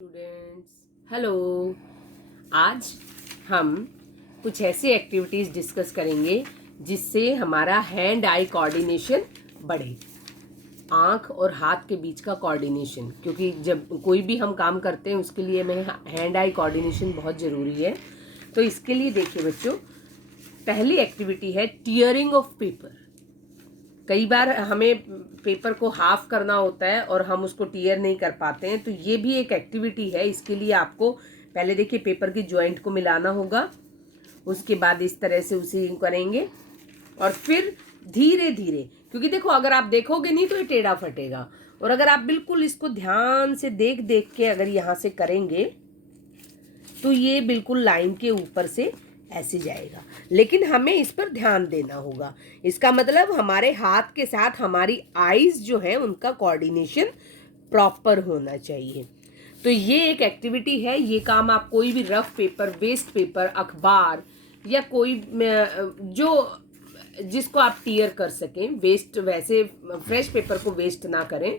Students, hello. आज हम कुछ ऐसी एक्टिविटीज़ डिस्कस करेंगे जिससे हमारा हैंड आई कोऑर्डिनेशन बढ़े, आँख और हाथ के बीच का कोऑर्डिनेशन, क्योंकि जब कोई भी हम काम करते हैं उसके लिए हमें हैंड आई कोऑर्डिनेशन बहुत ज़रूरी है। तो इसके लिए देखिए बच्चों, पहली एक्टिविटी है टीयरिंग ऑफ पेपर। कई बार हमें पेपर को हाफ करना होता है और हम उसको टीयर नहीं कर पाते हैं, तो ये भी एक एक्टिविटी है। इसके लिए आपको पहले देखिए पेपर की जॉइंट को मिलाना होगा, उसके बाद इस तरह से उसे करेंगे और फिर धीरे धीरे, क्योंकि देखो अगर आप देखोगे नहीं तो ये टेढ़ा फटेगा, और अगर आप बिल्कुल इसको ध्यान से देख देख के अगर यहाँ से करेंगे तो ये बिल्कुल लाइन के ऊपर से ऐसे जाएगा। लेकिन हमें इस पर ध्यान देना होगा। इसका मतलब हमारे हाथ के साथ हमारी आईज जो है उनका कोऑर्डिनेशन प्रॉपर होना चाहिए। तो ये एक एक्टिविटी है। ये काम आप कोई भी रफ पेपर, वेस्ट पेपर, अखबार या कोई जो जिसको आप टीयर कर सकें, वेस्ट, वैसे फ्रेश पेपर को वेस्ट ना करें,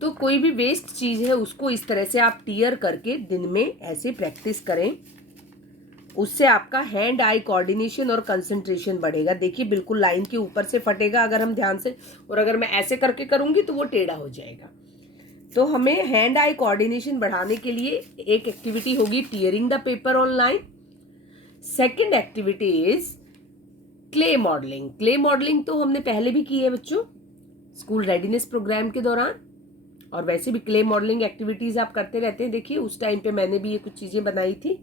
तो कोई भी वेस्ट चीज़ है उसको इस तरह से आप टीयर करके दिन में ऐसे प्रैक्टिस करें। उससे आपका हैंड आई कोऑर्डिनेशन और कंसंट्रेशन बढ़ेगा। देखिए बिल्कुल लाइन के ऊपर से फटेगा अगर हम ध्यान से, और अगर मैं ऐसे करके करूंगी तो वो टेढ़ा हो जाएगा। तो हमें हैंड आई कोऑर्डिनेशन बढ़ाने के लिए एक एक्टिविटी होगी tearing the paper online. Second activity is clay modelling. Clay modelling तो हमने पहले भी की है बच्चों, स्कूल रेडीनेस प्रोग्राम के दौरान, और वैसे भी क्ले मॉडलिंग एक्टिविटीज़ आप करते रहते हैं। देखिए उस टाइम पे मैंने भी ये कुछ चीज़ें बनाई थी।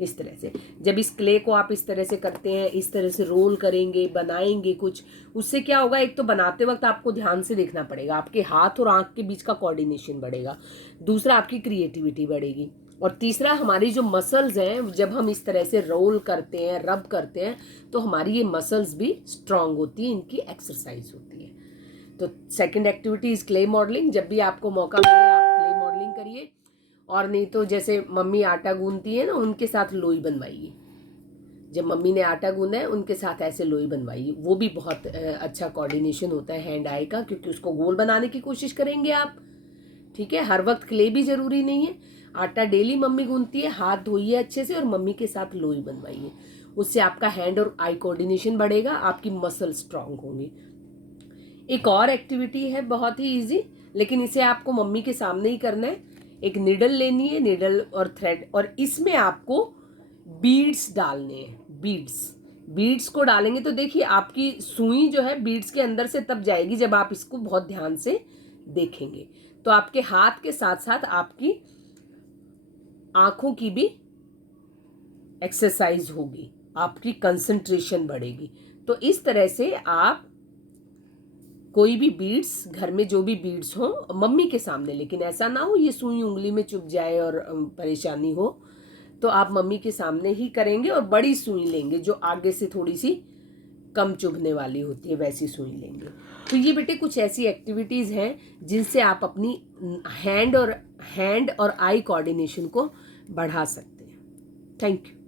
इस तरह से जब इस क्ले को आप इस तरह से करते हैं, इस तरह से रोल करेंगे, बनाएंगे कुछ, उससे क्या होगा, एक तो बनाते वक्त आपको ध्यान से देखना पड़ेगा, आपके हाथ और आंख के बीच का कोऑर्डिनेशन बढ़ेगा, दूसरा आपकी क्रिएटिविटी बढ़ेगी, और तीसरा हमारी जो मसल्स हैं, जब हम इस तरह से रोल करते हैं, रब करते हैं, तो हमारी ये मसल्स भी स्ट्रांग होती हैं, इनकी एक्सरसाइज होती है। तो second activity is clay modelling. जब भी आपको मौका मिले आप क्ले मॉडलिंग करिए, और नहीं तो जैसे मम्मी आटा गूंथती है ना, उनके साथ लोई बनवाइए। जब मम्मी ने आटा गूंदा है उनके साथ ऐसे लोई बनवाइए, वो भी बहुत अच्छा कोऑर्डिनेशन होता है हैंड आई का, क्योंकि उसको गोल बनाने की कोशिश करेंगे आप। ठीक है, हर वक्त क्ले भी जरूरी नहीं है। आटा डेली मम्मी गूंथती है, हाथ धोइए अच्छे से और मम्मी के साथ लोई बनवाइए। उससे आपका हैंड और आई कोऑर्डिनेशन बढ़ेगा, आपकी मसल स्ट्रांग होंगी। एक और एक्टिविटी है बहुत ही इजी, लेकिन इसे आपको मम्मी के सामने ही करना है। एक निडल लेनी है, निडल और थ्रेड, और इसमें आपको बीड्स डालने हैं। बीड्स को डालेंगे तो देखिए आपकी सुई जो है बीड्स के अंदर से तब जाएगी जब आप इसको बहुत ध्यान से देखेंगे। तो आपके हाथ के साथ साथ आपकी आंखों की भी एक्सरसाइज होगी, आपकी कंसंट्रेशन बढ़ेगी। तो इस तरह से आप कोई भी बीड्स, घर में जो भी बीड्स हो मम्मी के सामने, लेकिन ऐसा ना हो ये सुई उंगली में चुभ जाए और परेशानी हो, तो आप मम्मी के सामने ही करेंगे, और बड़ी सुई लेंगे जो आगे से थोड़ी सी कम चुभने वाली होती है, वैसी सुई लेंगे। तो ये बेटे कुछ ऐसी एक्टिविटीज़ हैं जिनसे आप अपनी हैंड और आई कोऑर्डिनेशन को बढ़ा सकते हैं। Thank you.